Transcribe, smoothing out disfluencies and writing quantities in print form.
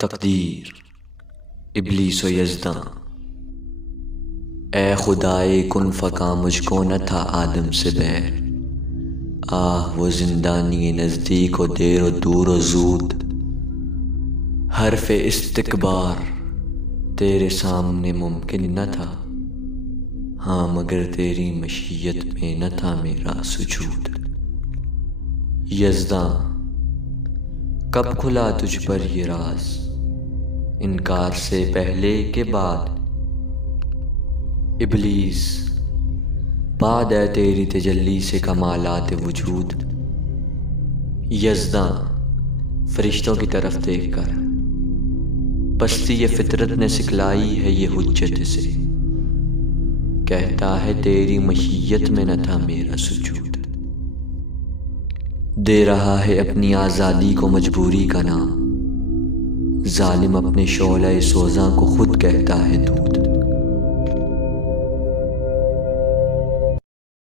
तकदीर इब्लीस व यज़दां। ए खुदाए कुन फ़का मुझको न था आदम से बैर। आह वो जिंदानी नज़दीक व देर व दूर व जूद। हर्फ़ इस्तिकबार तेरे सामने मुमकिन न था। हाँ मगर तेरी मशीयत में न था मेरा सुजूद। यज़दां कब खुला तुझ पर ये राज, इनकार से पहले के बाद। इब्लीस बाद है तेरी तजल्ली से कमालात वजूद। यज़दां फरिश्तों की तरफ देख कर, पस्ती ये फितरत ने सिखलाई है ये हुज्जत से। कहता है तेरी मशीयत में न था मेरा सुजूद। दे रहा है अपनी आज़ादी को मजबूरी का नाम, जालिम अपने शोला सोज़ा को खुद कहता है दूध।